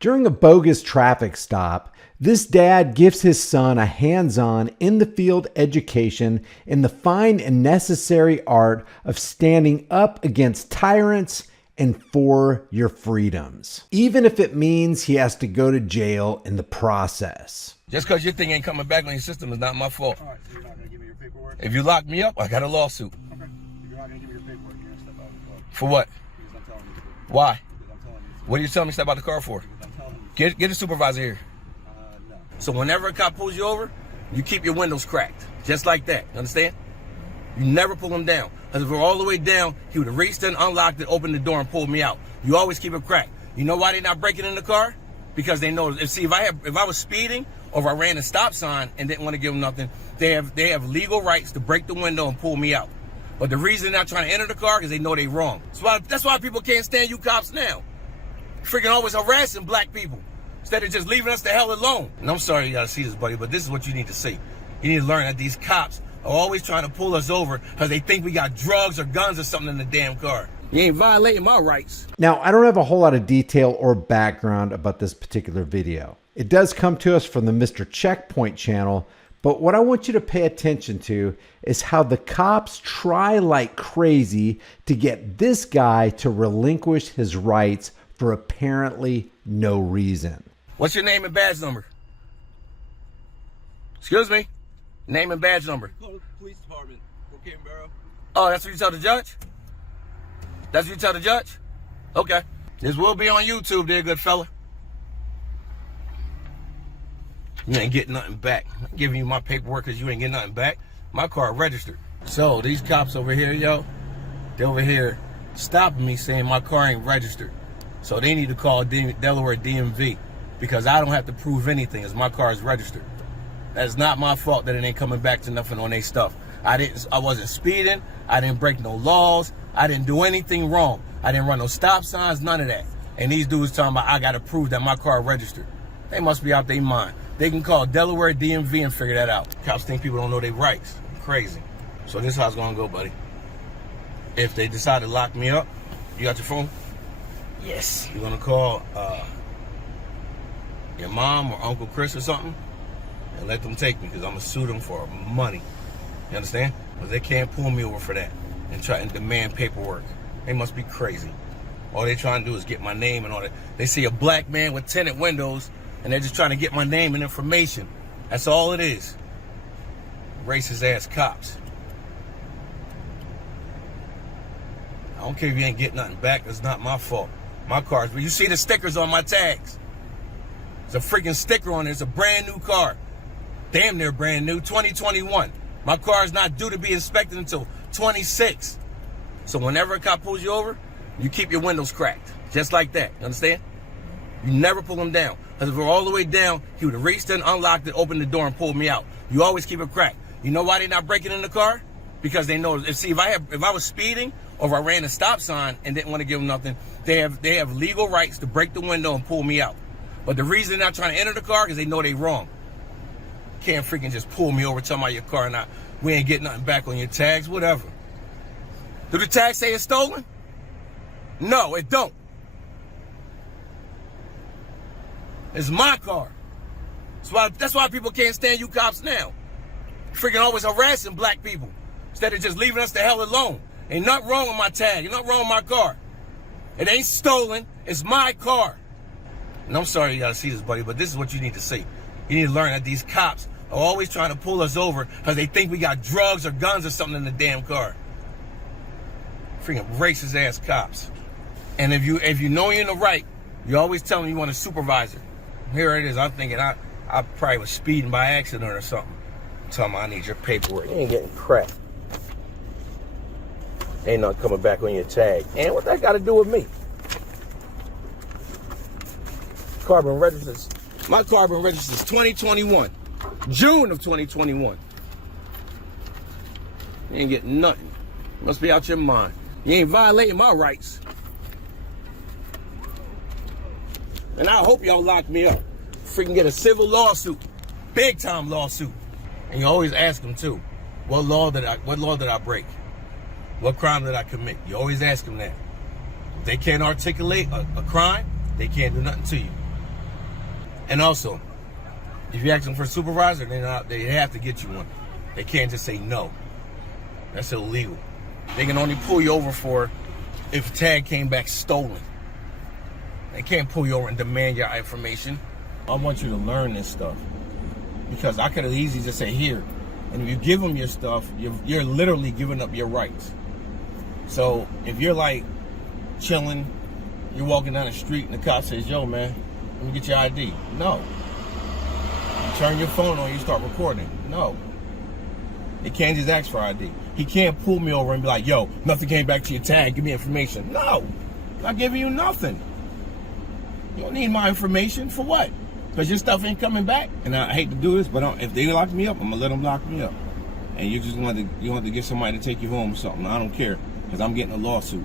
During a bogus traffic stop, this dad gives his son a hands-on, in-the-field education in the fine and necessary art of standing up against tyrants and for your freedoms, even if it means he has to go to jail in the process. Just because your thing ain't coming back on your system is not my fault. All right, so you're not going to give me your paperwork? If you lock me up, I got a lawsuit. Okay. If you're not going to give me your paperwork, you're going to step out of the car. For what? Because I'm telling you to. Why? Because I'm telling you to. What are you telling me to step out the car for? Because I'm telling you to. Get a supervisor here. No. So whenever a cop pulls you over, you keep your windows cracked. Just like that. You understand? You never pull them down. Because if we're all the way down, he would have reached in, unlocked it, opened the door, and pulled me out. You always keep it cracked. You know why they're not breaking in the car? Because they know, if I was speeding or if I ran a stop sign and didn't want to give them nothing, they have legal rights to break the window and pull me out. But the reason they're not trying to enter the car is because they know they're wrong. That's why people can't stand you cops now. Freaking always harassing black people instead of just leaving us the hell alone. And I'm sorry you gotta see this, buddy, but this is what you need to see. You need to learn that these cops are always trying to pull us over because they think we got drugs or guns or something in the damn car. You ain't violating my rights. Now, I don't have a whole lot of detail or background about this particular video. It does come to us from the Mr. Checkpoint channel, but what I want you to pay attention to is how the cops try like crazy to get this guy to relinquish his rights for apparently no reason. What's your name and badge number? Excuse me? Name and badge number. Call the police department. Cocaine Barrel. Oh, that's what you tell the judge? That's what you tell the judge? Okay. This will be on YouTube there, good fella. You ain't getting nothing back. I'm giving you my paperwork because you ain't getting nothing back. My car registered. So these cops over here, yo, they're over here stopping me saying my car ain't registered. So they need to call Delaware DMV because I don't have to prove anything as my car is registered. That's not my fault that it ain't coming back to nothing on their stuff. I wasn't speeding. I didn't break no laws. I didn't do anything wrong. I didn't run no stop signs, none of that. And these dudes talking about I got to prove that my car registered. They must be out their mind. They can call Delaware DMV and figure that out. Cops think people don't know their rights. Crazy. So this is how it's going to go, buddy. If they decide to lock me up, you got your phone? Yes. You're going to call your mom or Uncle Chris or something and let them take me because I'm going to sue them for money. You understand? Because they can't pull me over for that and try and demand paperwork. They must be crazy. All they're trying to do is get my name and all that. They see a black man with tinted windows and they're just trying to get my name and information. That's all it is. Racist ass cops. I don't care if you ain't getting nothing back. It's not my fault. My car's, but you see the stickers on my tags. There's a freaking sticker on it. It's a brand new car. Damn near brand new, 2021. My car is not due to be inspected until 26. So whenever a cop pulls you over, you keep your windows cracked. Just like that. You understand? You never pull them down. Because if we're all the way down, he would have reached in, unlocked it, opened the door, and pulled me out. You always keep it cracked. You know why they're not breaking in the car? Because they know, if I was speeding or if I ran a stop sign and didn't want to give them nothing, they have legal rights to break the window and pull me out. But the reason they're not trying to enter the car is they know they're wrong. Can't freaking just pull me over, tell me your car and we ain't getting nothing back on your tags, whatever. Do the tags say it's stolen? No, it don't. It's my car. That's why people can't stand you cops now. Freaking always harassing black people instead of just leaving us the hell alone. Ain't nothing wrong with my tag. Ain't nothing wrong with my car. It ain't stolen. It's my car. And I'm sorry you gotta see this, buddy, but this is what you need to see. You need to learn that these cops are always trying to pull us over because they think we got drugs or guns or something in the damn car. Freaking racist ass cops. And if you know you're in the right, you always tell them you want a supervisor. Here it is. I'm thinking I probably was speeding by accident or something. Tell them I need your paperwork. You ain't getting crap. Ain't nothing coming back on your tag. And what that got to do with me? Carbon registers. My carbon registers 2021. June of 2021. You ain't getting nothing. You must be out your mind. You ain't violating my rights. And I hope y'all lock me up. Freaking get a civil lawsuit. Big time lawsuit. And you always ask them too, what law did I break? What crime did I commit? You always ask them that. If they can't articulate a crime, they can't do nothing to you. And also, if you ask them for a supervisor, they have to get you one. They can't just say no. That's illegal. They can only pull you over for if tag came back stolen. They can't pull you over and demand your information. I want you to learn this stuff, because I could have easily just say here, and if you give them your stuff, you're literally giving up your rights. So if you're like chilling, you're walking down the street and the cop says, yo man, let me get your ID. No. You turn your phone on, you start recording. No. They can't just ask for ID. He can't pull me over and be like, yo, nothing came back to your tag, give me information. No, I'm not giving you nothing. You don't need my information for what? Because your stuff ain't coming back. And I hate to do this, but if they lock me up, I'm gonna let them lock me up. And you just want to get somebody to take you home or something. I don't care, because I'm getting a lawsuit.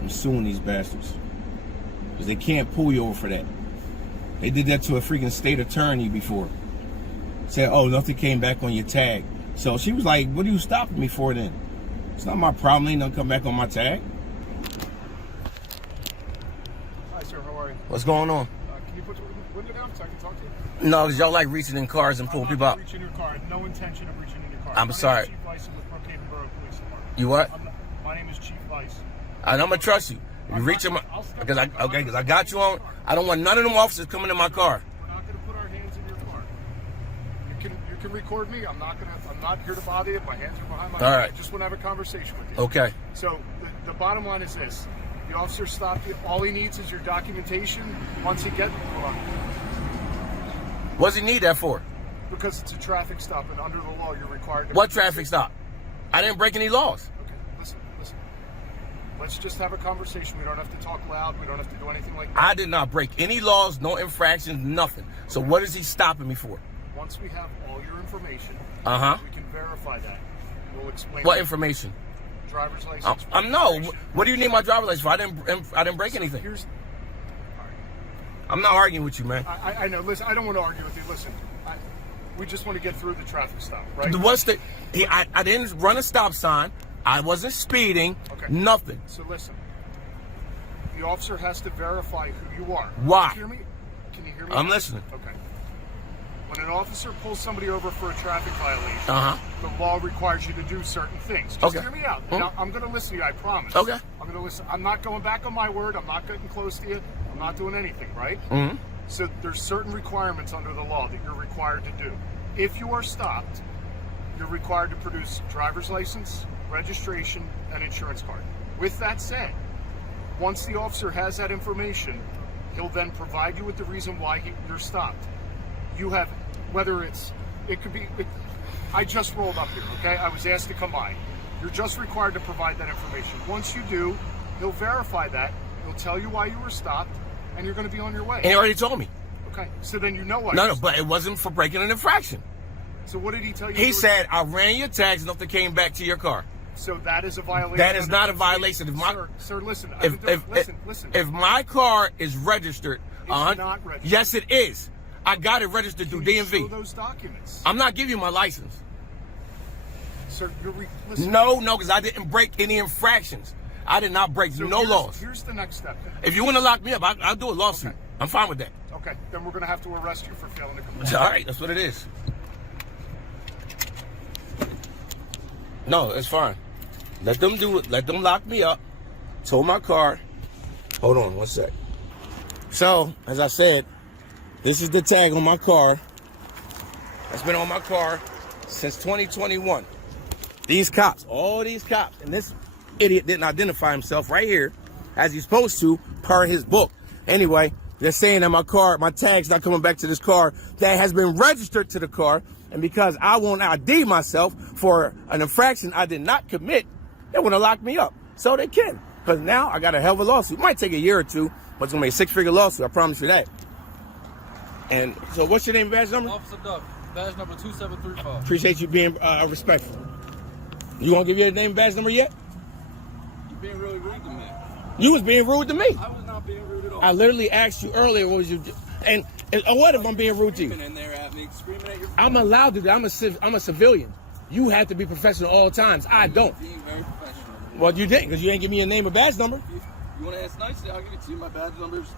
I'm suing these bastards. Because they can't pull you over for that. They did that to a freaking state attorney before. Said, oh, nothing came back on your tag. So she was like, what are you stopping me for then? It's not my problem. Ain't nothing come back on my tag. Hi, sir. How are you? What's going on? Can you put the window down so I can talk to you? No, because y'all like reaching in cars and pulling people out. I'm not reaching your car. I had no intention of reaching in your car. I'm sorry. Chief Vice with Brookhaven Borough Police Department. You what? My name is Chief Vice. And I'm going to trust you. If you reach in my... Because I got you on. I don't want none of them officers coming in my car. We're not going to put our hands in your car. You can record me. I'm not here to bother you. My hands are behind my back. All right. I just want to have a conversation with you. Okay. So the bottom line is this. The officer stopped you. All he needs is your documentation. Once he gets... What's he need that for? Because it's a traffic stop, and under the law, you're required to... What traffic stop? I didn't break any laws. Okay, listen. Let's just have a conversation. We don't have to talk loud. We don't have to do anything like that. I did not break any laws, no infractions, nothing. So what is he stopping me for? Once we have all your information, Uh-huh. we can verify that. We'll explain... What information? Driver's license. I'm no. What do you need my driver's license for? I didn't break anything. Here's... I'm not arguing with you, man. I know. Listen, I don't want to argue with you. Listen, we just want to get through the traffic stop, right? What's the... I didn't run a stop sign. I wasn't speeding. Okay. Nothing. So listen, the officer has to verify who you are. Why? Can you hear me? Can you hear me? I'm listening. Okay. When an officer pulls somebody over for a traffic violation, Uh-huh. the law requires you to do certain things. Just Okay. hear me out. Mm-hmm. I'm going to listen to you, I promise. Okay. I'm going to listen. I'm not going back on my word. I'm not getting close to you. I'm not doing anything, right? Mm-hmm. So there's certain requirements under the law that you're required to do. If you are stopped, you're required to produce driver's license, registration, and insurance card. With that said, once the officer has that information, he'll then provide you with the reason why you're stopped. You have, whether I just rolled up here, okay? I was asked to come by. You're just required to provide that information. Once you do, he'll verify that. He'll tell you why you were stopped, and you're going to be on your way. And he already told me. Okay, so then you know why. No, but it wasn't for breaking an infraction. So what did he tell you? He said, I ran your tags and nothing came back to your car. So that is a violation. That is not a violation. Sir, listen. Listen. If my car is registered, It's not registered. Yes, it is. I got it registered through Can you DMV. show those documents. I'm not giving you my license. Sir, listen. No, because I didn't break any infractions. I did not break no laws. Here's the next step. If you want to lock me up, I'll do a lawsuit. Okay. I'm fine with that. Okay, then we're going to have to arrest you for failing to comply. All right, that's what it is. No, it's fine. Let them do it. Let them lock me up. Tow my car. Hold on 1 sec. So, as I said, this is the tag on my car. That's been on my car since 2021. These cops, all these cops, and this idiot didn't identify himself right here as he's supposed to per his book. Anyway, they're saying that my tag's not coming back to this car that has been registered to the car. And because I won't ID myself for an infraction I did not commit, they want to lock me up. So they can. Because now I got a hell of a lawsuit. It might take a year or two, but it's going to be a six-figure lawsuit. I promise you that. And so what's your name, badge number? Officer Duff, badge number 2735. Appreciate you being respectful. You want to give your name and badge number yet? You're being really rude to me. You was being rude to me. I was not being rude at all. I literally asked you earlier, what was you... And what if I'm being rude to you? Screaming in there at me, screaming at your I'm allowed to do that. I'm a civilian. You have to be professional all times. I don't. Being very professional. Well, you didn't, because you ain't give me a name or badge number. If you want to ask nicely, I'll give it to you. My badge number is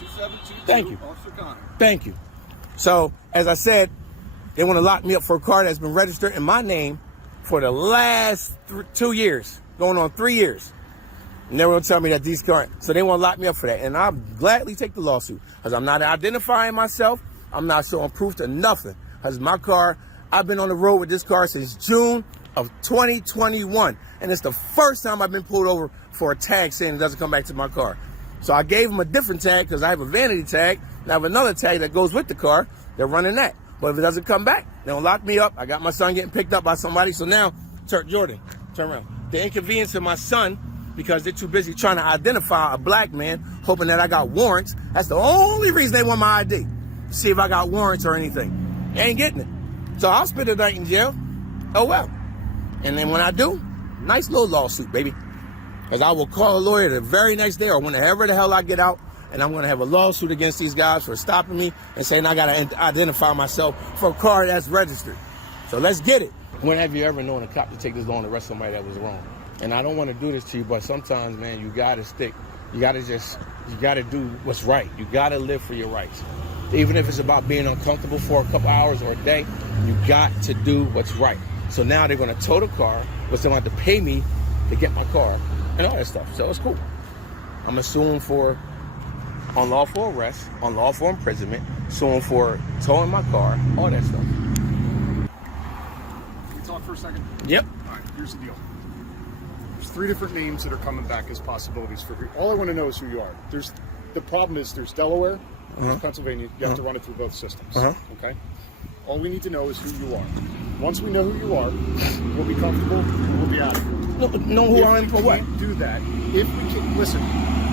2722. Thank you. Officer Connor. Thank you. So, as I said, they want to lock me up for a car that's been registered in my name for the last 2 years, going on 3 years. And they will tell me that these cars, so they want to lock me up for that. And I'll gladly take the lawsuit because I'm not identifying myself. I'm not showing proof to nothing. Because my car, I've been on the road with this car since June of 2021. And it's the first time I've been pulled over for a tag saying it doesn't come back to my car. So I gave them a different tag because I have a vanity tag. And I have another tag that goes with the car. They're running that. But if it doesn't come back, they'll lock me up. I got my son getting picked up by somebody. So now, Jordan, turn around. The inconvenience of my son, because they're too busy trying to identify a black man, hoping that I got warrants. That's the only reason they want my ID. To see if I got warrants or anything. They ain't getting it. So I'll spend the night in jail. Oh well. And then when I do, nice little lawsuit, baby. Because I will call a lawyer the very next day or whenever the hell I get out, and I'm going to have a lawsuit against these guys for stopping me and saying I got to identify myself for a car that's registered. So let's get it. When have you ever known a cop to take this long to arrest somebody that was wrong? And I don't want to do this to you, but sometimes, man, you got to stick. You got to do what's right. You got to live for your rights. Even if it's about being uncomfortable for a couple hours or a day, you got to do what's right. So now they're going to tow the car, but they're going to have to pay me to get my car and all that stuff. So it's cool. I'm assuming for unlawful arrest, unlawful imprisonment, suing for towing my car, all that stuff. Can we talk for a second? Yep. All right, here's the deal. There's 3 different names that are coming back as possibilities for. All I want to know is who you are. The problem is there's Delaware, there's Pennsylvania. You have to run it through both systems. Okay. All we need to know is who you are. Once we know who you are, we'll be comfortable. We'll be out of here. Know who I am for what? If we can't do that, if we can listen.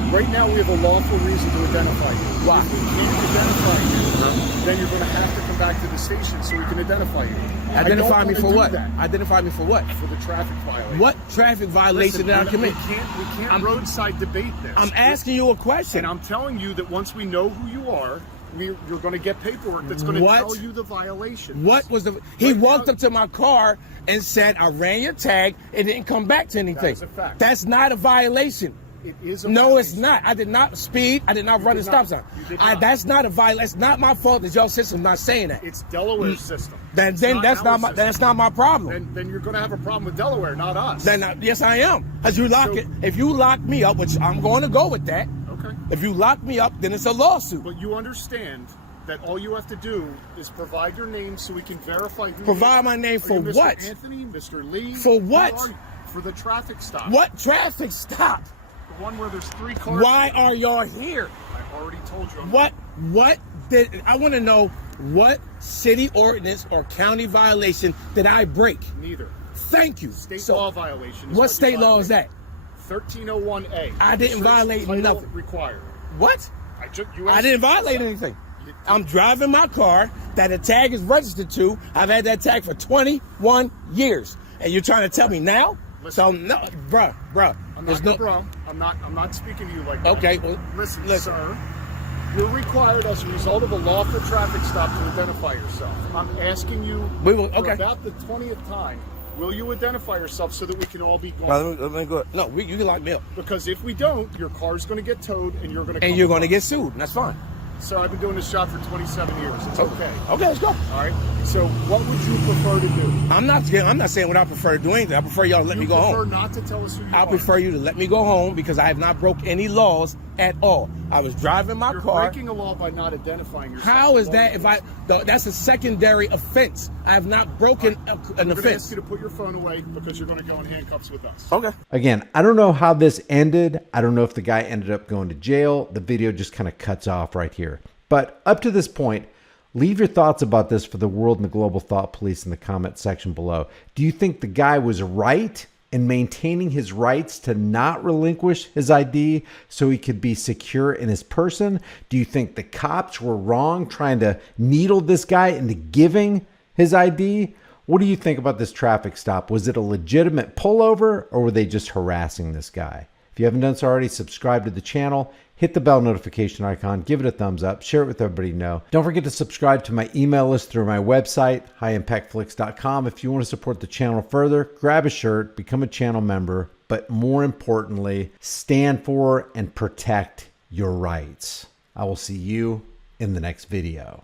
Right now, we have a lawful reason to identify you. Why? If we can't identify you, then you're going to have to come back to the station so we can identify you. Identify me for what? That. Identify me for what? For the traffic violation. What traffic violation did I commit? We can't roadside debate this. I'm asking you a question. And I'm telling you that once we know who you are, you're going to get paperwork that's going to tell you the violation. What was the? He walked up to my car and said, "I ran your tag. It didn't come back to anything." That is a fact. That's not a violation. It is a no, violation. it's not. I did not speed. I did not run a stop sign. That's not a violation. It's not my fault that your system's not saying that. It's Delaware's system. Then that's not my problem. Then you're going to have a problem with Delaware, not us. Then yes, I am. Because if you lock me up, which I'm going to go with that. Okay. If you lock me up, then it's a lawsuit. But you understand that all you have to do is provide your name so we can verify who Provide you are. my name for Mr. what? Anthony, Mr. Lee. For what? Who are you? For the traffic stop. What traffic stop? The one where there's 3 cars. Why are y'all here? I already told you. What did I want to know? What city ordinance or county violation did I break? Neither. Thank you. State law violation. What state law is that? 1301A. I didn't violate nothing. Required. What? I I didn't violate anything. I'm driving my car that the tag is registered to. I've had that tag for 21 years. And you're trying to tell me now? So no, bruh. I'm not bro. I'm not speaking to you like that. Okay, well, listen, sir. You're required as a result of a lawful traffic stop to identify yourself. I'm asking you for about the 20th time. Will you identify yourself so that we can all be gone? Let me go. No, you can lock me up. Because if we don't, your car's going to get towed and you're going to. And you're going to get sued. And that's fine. Sir, I've been doing this job for 27 years. It's okay. Okay, let's go. All right. So, what would you prefer to do? I'm not saying what I prefer to do anything. I prefer y'all to let me go home. You prefer not to tell us who you are? I prefer you to let me go home because I have not broke any laws at all. I was driving my car. You're breaking a law by not identifying yourself. How is that? That's a secondary offense. I have not broken an offense. I'm going to ask you to put your phone away because you're going to go in handcuffs with us. Okay. Again, I don't know how this ended. I don't know if the guy ended up going to jail. The video just kind of cuts off right here. But up to this point, leave your thoughts about this for the world and the global thought police in the comment section below. Do you think the guy was right in maintaining his rights to not relinquish his ID so he could be secure in his person? Do you think the cops were wrong trying to needle this guy into giving his ID? What do you think about this traffic stop? Was it a legitimate pullover or were they just harassing this guy? If you haven't done so already, subscribe to the channel. Hit the bell notification icon, give it a thumbs up, share it with everybody you know. Don't forget to subscribe to my email list through my website, highimpactflix.com. If you want to support the channel further, grab a shirt, become a channel member, but more importantly, stand for and protect your rights. I will see you in the next video.